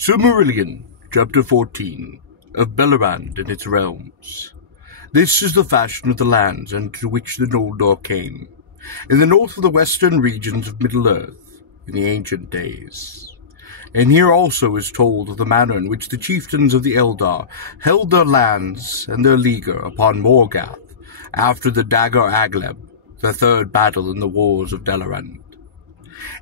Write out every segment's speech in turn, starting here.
Silmarillion, Chapter 14, of Beleraind and its realms. This is the fashion of the lands unto which the Noldor came, in the north of the western regions of Middle-earth, in the ancient days. And here also is told of the manner in which the chieftains of the Eldar held their lands and their leaguer upon Morgoth, after the Dagor Agleb, the third battle in the wars of Beleraind.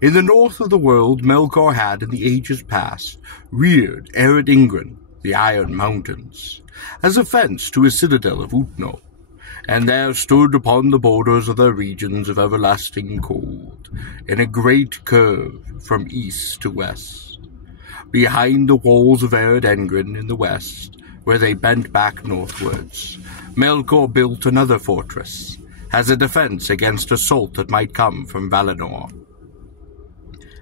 In the north of the world Melkor had, in the ages past, reared Ered Ingren, the Iron Mountains, as a fence to his citadel of Utno, and there stood upon the borders of their regions of everlasting cold, in a great curve from east to west. Behind the walls of Ered Ingren in the west, where they bent back northwards, Melkor built another fortress, as a defence against assault that might come from Valinor.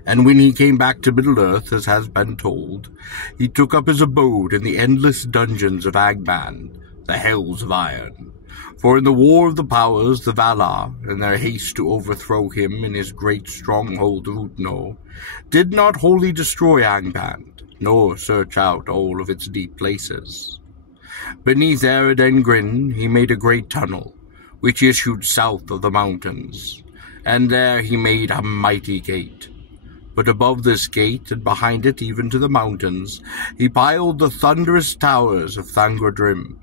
And when he came back to Middle-earth, as has been told, he took up his abode in the endless dungeons of Angband, the Hells of Iron. For in the war of the powers, the Valar, in their haste to overthrow him in his great stronghold of Utno, did not wholly destroy Angband, nor search out all of its deep places. Beneath Ered Ingren he made a great tunnel, which issued south of the mountains, and there he made a mighty gate. But above this gate, and behind it even to the mountains, he piled the thunderous towers of Thangrodrim,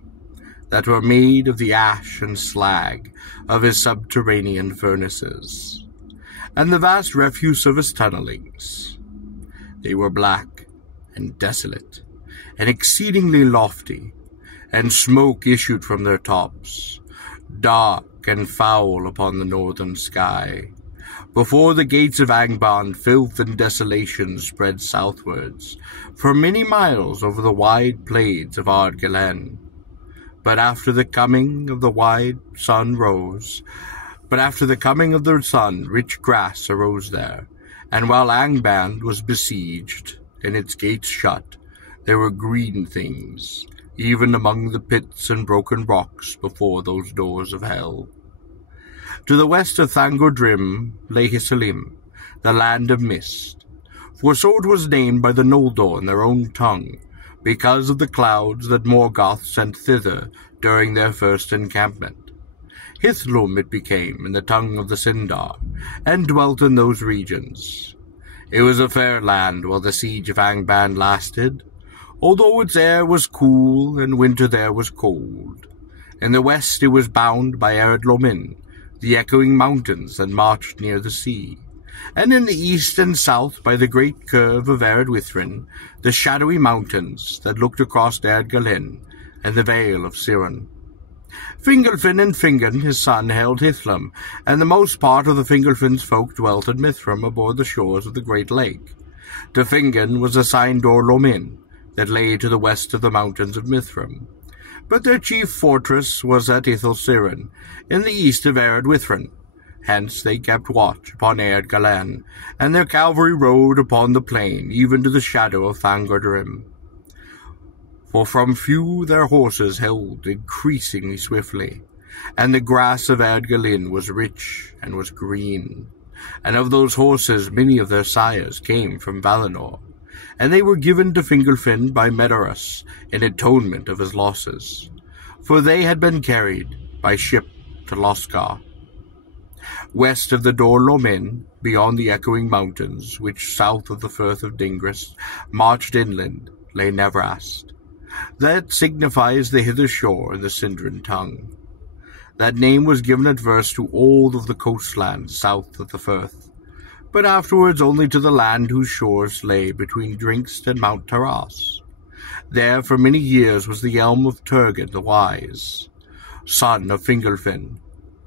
that were made of the ash and slag of his subterranean furnaces, and the vast refuse of his tunnelings. They were black and desolate, and exceedingly lofty, and smoke issued from their tops, dark and foul upon the northern sky. Before the gates of Angband, filth and desolation spread southwards, for many miles over the wide plains of Ardgalen. But after the coming of the sun, rich grass arose there, and while Angband was besieged, and its gates shut, there were green things, even among the pits and broken rocks before those doors of hell. To the west of Thangrodrim lay Hissalim, the land of mist, for so it was named by the Noldor in their own tongue, because of the clouds that Morgoth sent thither during their first encampment. Hithlum it became in the tongue of the Sindar, and dwelt in those regions. It was a fair land while the siege of Angband lasted, although its air was cool and winter there was cold. In the west it was bound by Ered Lomin, the echoing mountains that marched near the sea, and in the east and south by the great curve of Ered Withrin, the shadowy mountains that looked across Ered Galin and the Vale of Siren. Fingolfin and Fingon his son held Hithlum, and the most part of the Fingolfin's folk dwelt at Mithram aboard the shores of the great lake. To Fingon was assigned Dor Lomin, that lay to the west of the mountains of Mithram. But their chief fortress was at Ithilsiren, in the east of Ered Withrin. Hence they kept watch upon Ered Galan, and their cavalry rode upon the plain, even to the shadow of Thangrodrim. For from few their horses held increasingly swiftly, and the grass of Ered Galin was rich and was green, and of those horses many of their sires came from Valinor, and they were given to Fingolfin by Medorus in atonement of his losses, for they had been carried by ship to Loskar. West of the Dor Lomin, beyond the echoing mountains, which south of the firth of Dingris marched inland, lay Nevrast. That signifies the hither shore in the Sindran tongue. That name was given at first to all of the coastlands south of the firth, but afterwards only to the land whose shores lay between Drinkst and Mount Taras. There for many years was the elm of Turgon the Wise, son of Fingolfin,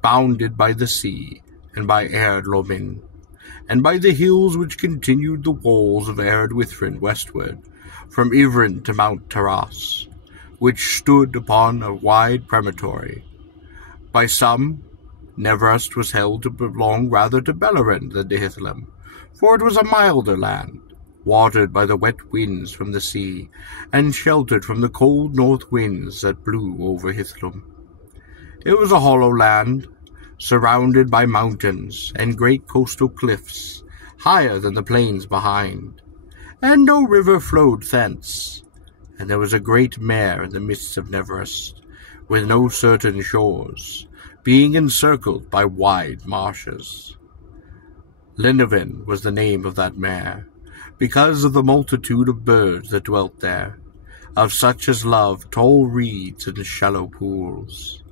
bounded by the sea and by Ered Lomin, and by the hills which continued the walls of Ered Withrin westward, from Ivrin to Mount Taras, which stood upon a wide promontory. By some, Nevrast was held to belong rather to Beleraind than to Hithlum, for it was a milder land, watered by the wet winds from the sea, and sheltered from the cold north winds that blew over Hithlum. It was a hollow land, surrounded by mountains and great coastal cliffs, higher than the plains behind, and no river flowed thence. And there was a great mare in the midst of Neverest, with no certain shores, being encircled by wide marshes. Linevin was the name of that mare, because of the multitude of birds that dwelt there, of such as love tall reeds and shallow pools.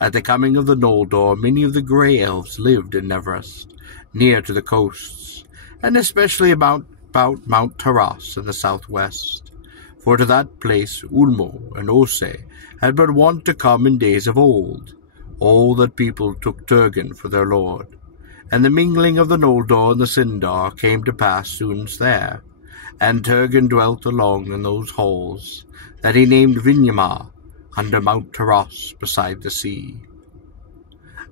At the coming of the Noldor, many of the grey elves lived in Neverest, near to the coasts, and especially about Mount Taras in the southwest. For to that place Ulmo and Ose had been wont to come in days of old. All that people took Turgon for their lord, and the mingling of the Noldor and the Sindar came to pass soon there, and Turgon dwelt along in those halls that he named Vinyamar, under Mount Taras beside the sea.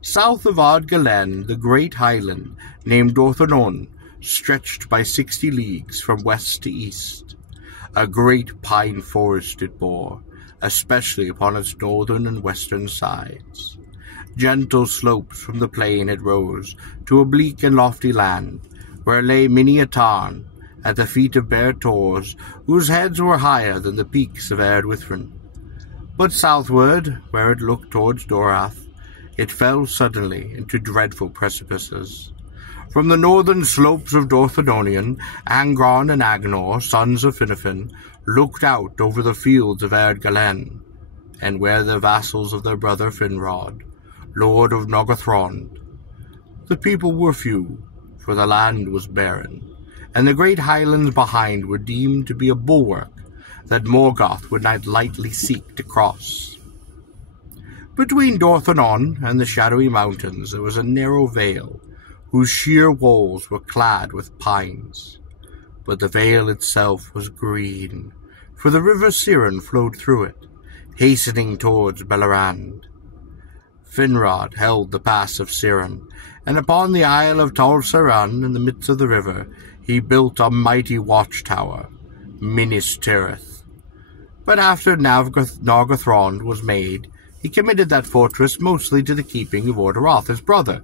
South of Ardgalen, the great highland named Dorthanon stretched by 60 leagues from west to east. A great pine forest it bore, especially upon its northern and western sides. Gentle slopes from the plain it rose to a bleak and lofty land, where lay many a tarn, at the feet of bare tors, whose heads were higher than the peaks of Erdwithrin. But southward, where it looked towards Dorath, it fell suddenly into dreadful precipices. From the northern slopes of Dorthadonion, Angron and Agnor, sons of Finifin, looked out over the fields of Erdgalen, and were the vassals of their brother Finrod, lord of Nogathrond. The people were few, for the land was barren, and the great highlands behind were deemed to be a bulwark that Morgoth would not lightly seek to cross. Between Dorthanon and the shadowy mountains there was a narrow vale, whose sheer walls were clad with pines. But the vale itself was green, for the river Siren flowed through it, hastening towards Beleraind. Finrod held the pass of Siren, and upon the isle of Tal Saran in the midst of the river he built a mighty watchtower, Minas Tirith. But after Nargothrond was made, he committed that fortress mostly to the keeping of Ordoroth, his brother.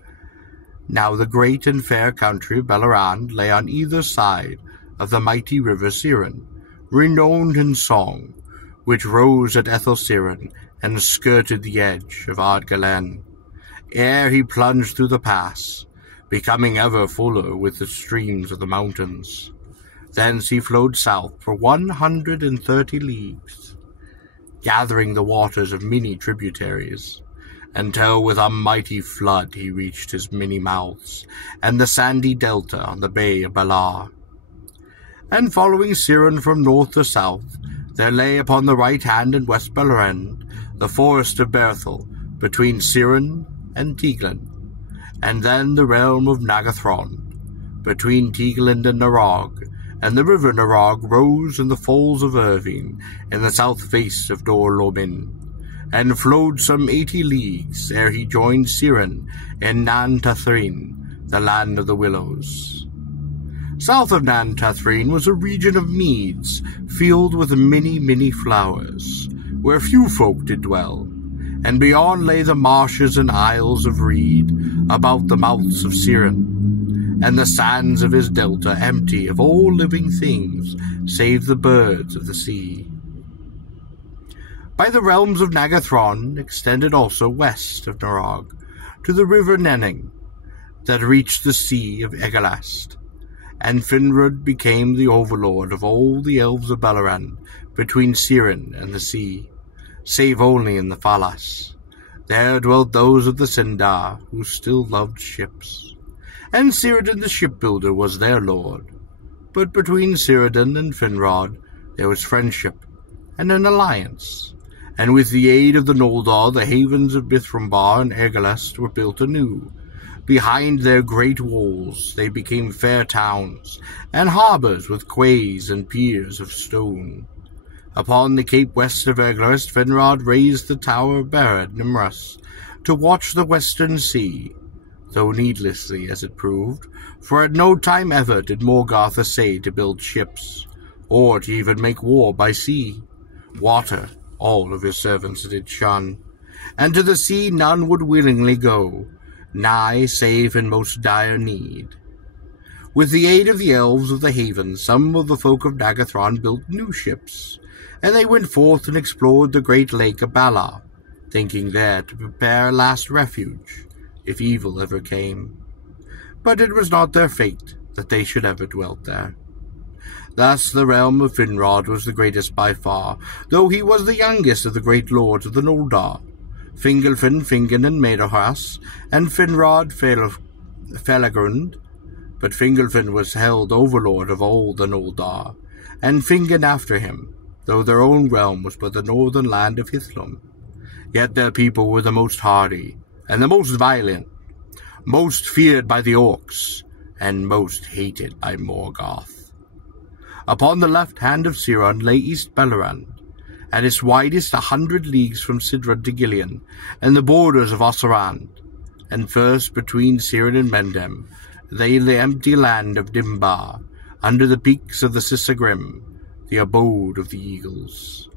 Now the great and fair country of Beleraind lay on either side of the mighty river Siren, renowned in song, which rose at Ethel-Siren and skirted the edge of Ardgalen, ere he plunged through the pass, becoming ever fuller with the streams of the mountains. Thence he flowed south for 130 leagues, gathering the waters of many tributaries, until with a mighty flood he reached his many mouths, and the sandy delta on the bay of Balar. And following Siren from north to south, there lay upon the right hand in West Beleraind the forest of Berthel, between Siren and Teaglin, and then the realm of Nagathron, between Teaglin and Narog, and the river Narog rose in the falls of Irvine, in the south face of Dor Lomin, and flowed some 80 leagues ere he joined Siren in Nan Tathrin, the land of the willows. South of Nan Tathrin was a region of meads, filled with many, many flowers, where few folk did dwell, and beyond lay the marshes and isles of reed, about the mouths of Siren, and the sands of his delta empty of all living things, save the birds of the sea. By the realms of Nagathron extended also west of Narog, to the river Nenning, that reached the sea of Egelast, and Finrod became the overlord of all the elves of Beleraind, between Siren and the sea, save only in the Falas. There dwelt those of the Sindar, who still loved ships, and Círdan the shipbuilder was their lord. But between Círdan and Finrod there was friendship and an alliance, and with the aid of the Noldor the havens of Bithrambar and Egelast were built anew. Behind their great walls they became fair towns, and harbours with quays and piers of stone. Upon the cape west of Egelast Finrod raised the tower of Barad Nimrus, to watch the western sea, though needlessly as it proved, for at no time ever did Morgoth essay to build ships, or to even make war by sea. Water all of his servants did shun, and to the sea none would willingly go, nigh save in most dire need. With the aid of the elves of the haven, some of the folk of Nagathron built new ships, and they went forth and explored the great lake of Bala, thinking there to prepare a last refuge, if evil ever came. But it was not their fate that they should ever dwelt there. Thus the realm of Finrod was the greatest by far, though he was the youngest of the great lords of the Noldor. Fingolfin, Fingin, and Maederhras, and Finrod, Felagund. But Fingolfin was held overlord of all the Noldor, and Fingin after him, though their own realm was but the northern land of Hithlum. Yet their people were the most hardy, and the most violent, most feared by the orcs, and most hated by Morgoth. Upon the left hand of Ciaran lay East Beleraind, at its widest 100 leagues from Sidrun to Gillian, and the borders of Osserand, and first between Ciaran and Mendem lay the empty land of Dimbar, under the peaks of the Sisagrim, the abode of the eagles.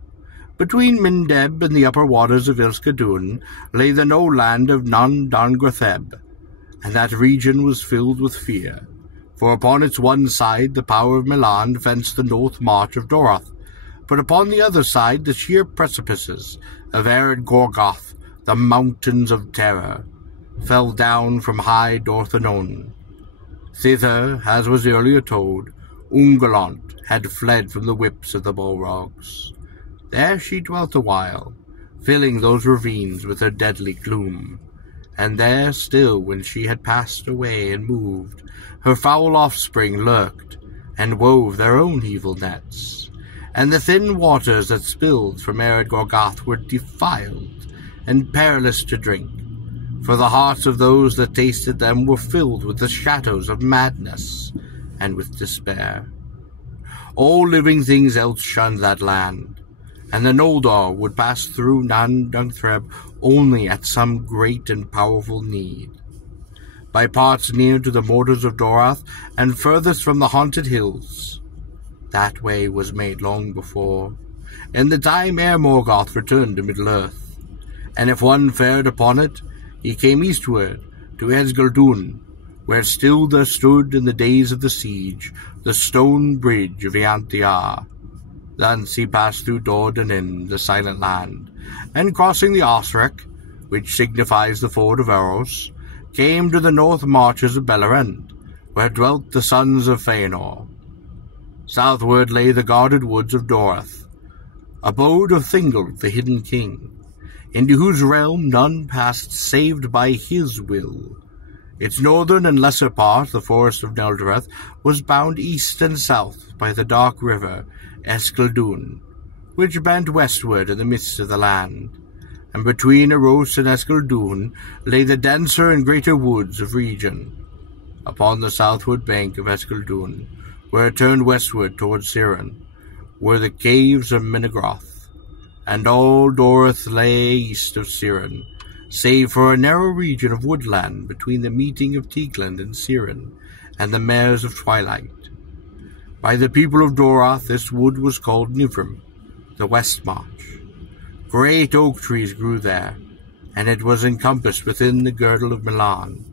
Between Mindeb and the upper waters of Ilskadun lay the no-land of Nan-Dangratheb, and that region was filled with fear, for upon its one side the power of Milan fenced the north march of Doroth, but upon the other side the sheer precipices of Ered Gorgoth, the mountains of terror, fell down from high Dorthanon. Thither, as was earlier told, Ungolant had fled from the whips of the Balrogs. There she dwelt a while, filling those ravines with her deadly gloom, and there still, when she had passed away and moved, her foul offspring lurked, and wove their own evil nets, and the thin waters that spilled from Ered Gorgoth were defiled and perilous to drink, for the hearts of those that tasted them were filled with the shadows of madness and with despair. All living things else shunned that land, and the Noldor would pass through Nan-Dungthreb only at some great and powerful need. By parts near to the borders of Doroth, and furthest from the haunted hills. That way was made long before, in the time ere Morgoth returned to Middle-earth, and if one fared upon it, he came eastward to Esgildun, where still there stood in the days of the siege the stone bridge of Eantiar. Thence he passed through Dordanin, the Silent Land, and crossing the Osric, which signifies the ford of Eros, came to the north marches of Beleraind, where dwelt the sons of Fëanor. Southward lay the guarded woods of Doroth, abode of Thingol, the hidden king, into whose realm none passed saved by his will. Its northern and lesser part, the forest of Neldreth, was bound east and south by the dark river Escaldun, which bent westward in the midst of the land, and between Eros and Escaldun lay the denser and greater woods of Region. Upon the southward bank of Escaldun, where it turned westward towards Ciaran, were the caves of Menegroth, and all Doroth lay east of Ciaran, save for a narrow region of woodland between the meeting of Teagland and Ciaran, and the mares of Twilight. By the people of Doroth this wood was called Nivrim, the West March. Great oak trees grew there, and it was encompassed within the girdle of Milan,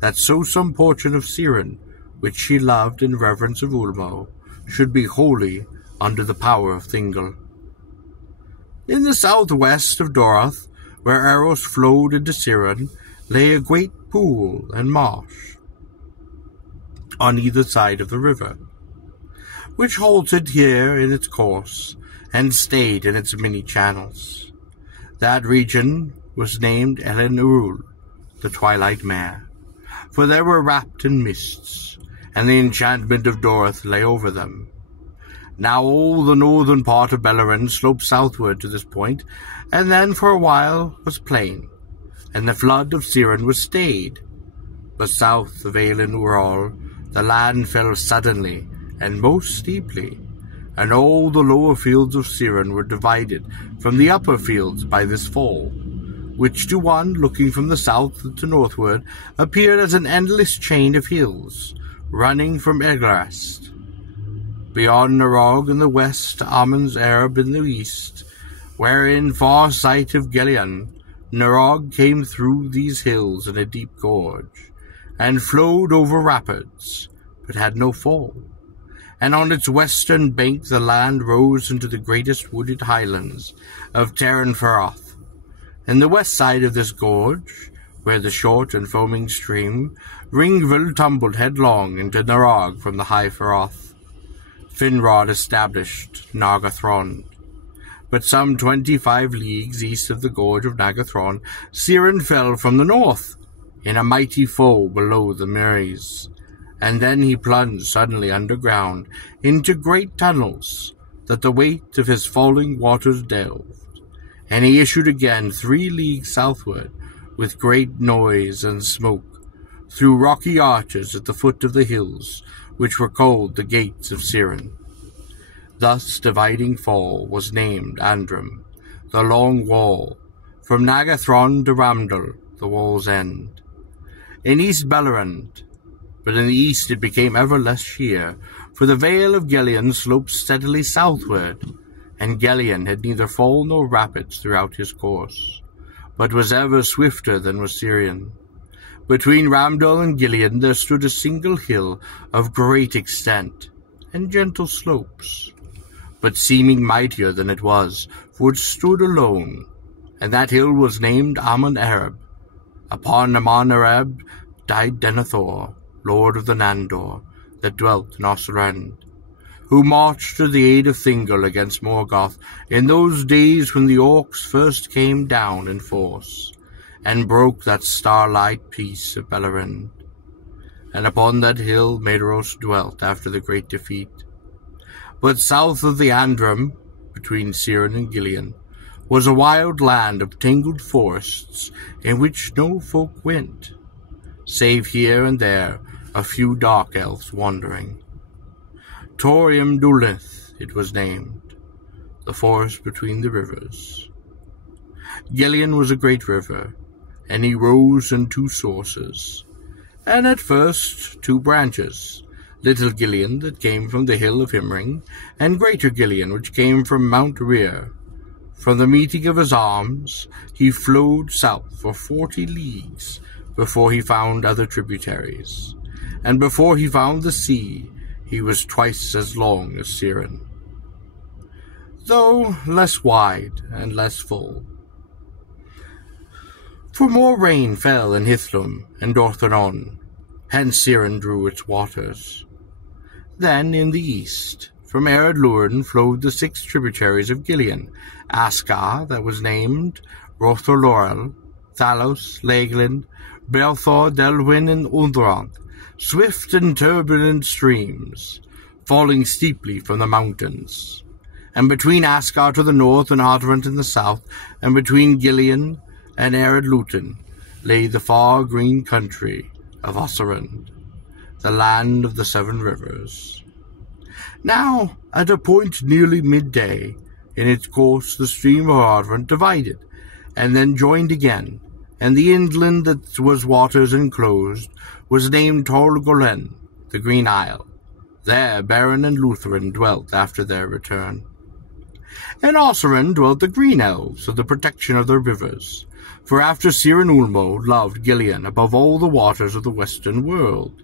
that so some portion of Ciaran, which she loved in reverence of Ulmo, should be wholly under the power of Thingol. In the southwest of Doroth, where Eros flowed into Ciaran, lay a great pool and marsh on either side of the river, which halted here in its course and stayed in its many channels. That region was named Elen Urul, the Twilight Mare, for they were wrapped in mists, and the enchantment of Doroth lay over them. Now all the northern part of Beleraind sloped southward to this point, and then for a while was plain, and the flood of Ciaran was stayed. But south of Elen Urul the land fell suddenly and most steeply, and all the lower fields of Ciaran were divided from the upper fields by this fall, which to one looking from the south to northward appeared as an endless chain of hills, running from Eglarest. Beyond Narog in the west to Amon's Arab in the east, where in far sight of Gillian, Narog came through these hills in a deep gorge, and flowed over rapids, but had no fall. And on its western bank the land rose into the greatest wooded highlands of Terran Feroth. And the west side of this gorge, where the short and foaming stream Ringvill tumbled headlong into Narog from the high Feroth, Finrod established Nagathron. But some 25 leagues east of the gorge of Nagathron, Siren fell from the north, in a mighty foe below the Meres. And then he plunged suddenly underground into great tunnels that the weight of his falling waters delved. And he issued again 3 leagues southward with great noise and smoke, through rocky arches at the foot of the hills, which were called the Gates of Siren. Thus dividing fall was named Andrim, the long wall, from Nagathron to Ramdal, the wall's end. In East Beleraind, but in the east it became ever less sheer, for the vale of Gelion sloped steadily southward, and Gelion had neither fall nor rapids throughout his course, but was ever swifter than was Sirion. Between Ramdal and Gelion there stood a single hill of great extent, and gentle slopes, but seeming mightier than it was, for it stood alone, and that hill was named Amon Arab. Upon Amon Arab died Denethor, lord of the Nandor, that dwelt in Osrand, who marched to the aid of Thingol against Morgoth in those days when the orcs first came down in force, and broke that starlight peace of Beleraind. And upon that hill Medros dwelt after the great defeat. But south of the Andrim, between Siren and Gelion, was a wild land of tangled forests in which no folk went, save here and there a few dark elves wandering. Torium Dulith it was named, the forest between the rivers. Gelion was a great river, and he rose in 2 sources, and at first 2 branches, Little Gelion that came from the hill of Himring, and Greater Gelion which came from Mount Rear. From the meeting of his arms he flowed south for 40 leagues before he found other tributaries, and before he found the sea he was twice as long as Siren, though less wide and less full. For more rain fell in Hithlum and Dorthanon, hence Siren drew its waters. Then in the east, from Ered Lurin flowed the 6 tributaries of Gelion, Askar, that was named Rothorlorel, Thalos, Laglin, Belthor, Delwyn, and Undrog, swift and turbulent streams, falling steeply from the mountains. And between Askar to the north and Ardrent in the south, and between Gelion and Ered Lutin, lay the far green country of Osserand, the land of the 7 rivers. Now, at a point nearly midday, in its course the stream of Ardrent divided, and then joined again, and the inland that was waters enclosed was named Torgolen, the Green Isle. There Baron and Lutheran dwelt after their return. In Osserand dwelt the Green Elves of the protection of their rivers, for after Siren Ulmo loved Gelion above all the waters of the western world.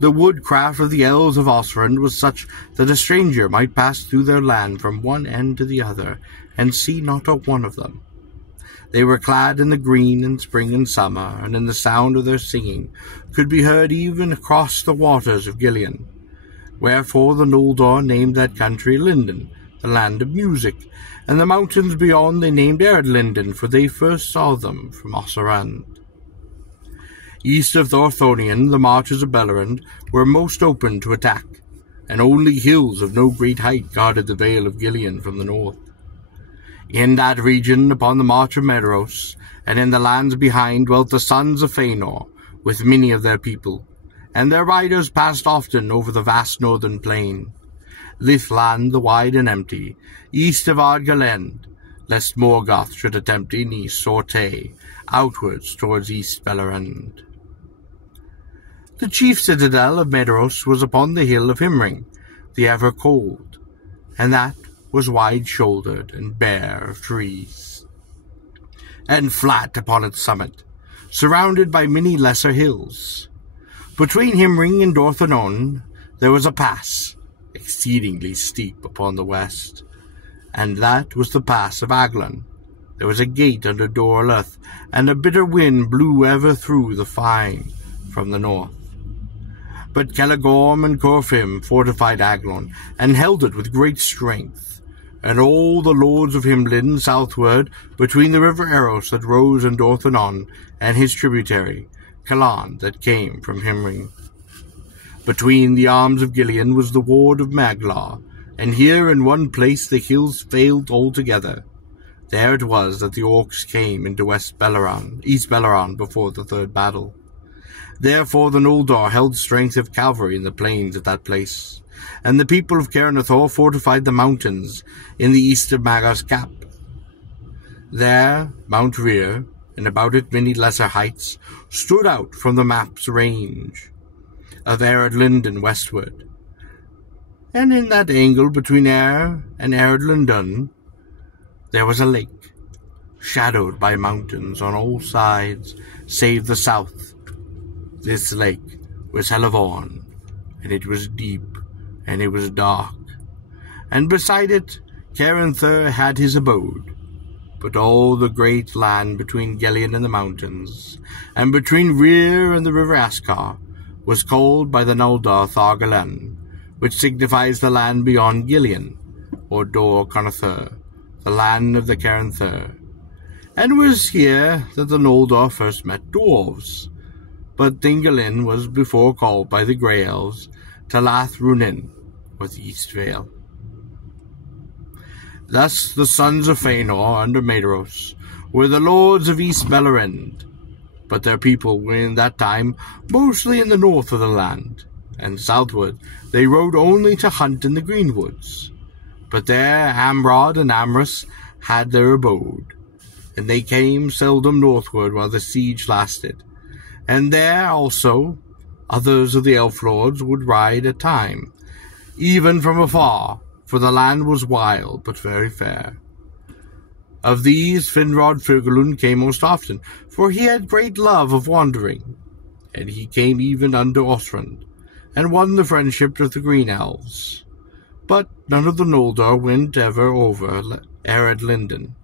The woodcraft of the elves of Osserand was such that a stranger might pass through their land from one end to the other, and see not a one of them. They were clad in the green in spring and summer, and in the sound of their singing could be heard even across the waters of Gelion. Wherefore the Noldor named that country Linden, the land of music, and the mountains beyond they named Eredlinden, for they first saw them from Osserand. East of Thorthonion, the marches of Beleraind were most open to attack, and only hills of no great height guarded the vale of Gelion from the north. In that region, upon the march of Medros, and in the lands behind, dwelt the sons of Fëanor, with many of their people, and their riders passed often over the vast northern plain. Lithland, the wide and empty, east of Ardgalend, lest Morgoth should attempt any sortie outwards towards East Beleraind. The chief citadel of Medros was upon the hill of Himring, the ever-cold, and that was wide-shouldered and bare of trees, and flat upon its summit, surrounded by many lesser hills. Between Himring and Dorthanon there was a pass, exceedingly steep upon the west, and that was the pass of Aglon. There was a gate under Dor Luth, and a bitter wind blew ever through the fine from the north. But Celegorm and Corfim fortified Aglon, and held it with great strength, and all the lords of Himlin southward, between the river Eros that rose in Dorthanon, and his tributary, Calan, that came from Himring. Between the arms of Gileon was the ward of Maglar, and here in one place the hills failed altogether. There it was that the orcs came into East Beleraind before the third battle. Therefore the Noldor held strength of cavalry in the plains at that place, and the people of Cairnathor fortified the mountains in the east of Magar's Cap. There Mount Rear, and about it many lesser heights, stood out from the map's range of Eredlund westward. And in that angle between Aer and Eredlundun there was a lake, shadowed by mountains on all sides, save the south. This lake was Helavorn, and it was deep, and it was dark. And beside it Caranthur had his abode. But all the great land between Gelion and the mountains, and between Rear and the river Askar, was called by the Noldor Thargalan, which signifies the land beyond Gilion, or Dor Conathur, the land of the Caranthur. And was here that the Noldor first met dwarves. But Dingalin was before called by the Grey Elves Talath Runin, or the East Vale. Thus the sons of Fëanor under Maedhros were the lords of East Beleraind, but their people were in that time mostly in the north of the land, and southward they rode only to hunt in the greenwoods. But there Amrod and Amrus had their abode, and they came seldom northward while the siege lasted. And there also others of the elf lords would ride at time, even from afar, for the land was wild but very fair. Of these Finrod Furgelund came most often, for he had great love of wandering, and he came even unto Osrand, and won the friendship of the green elves. But none of the Noldor went ever over Eredlundun,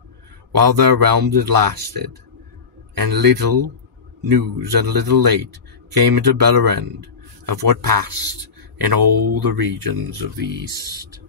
while their realm did lasted, and little news and little late came into Beleraind of what passed in all the regions of the east.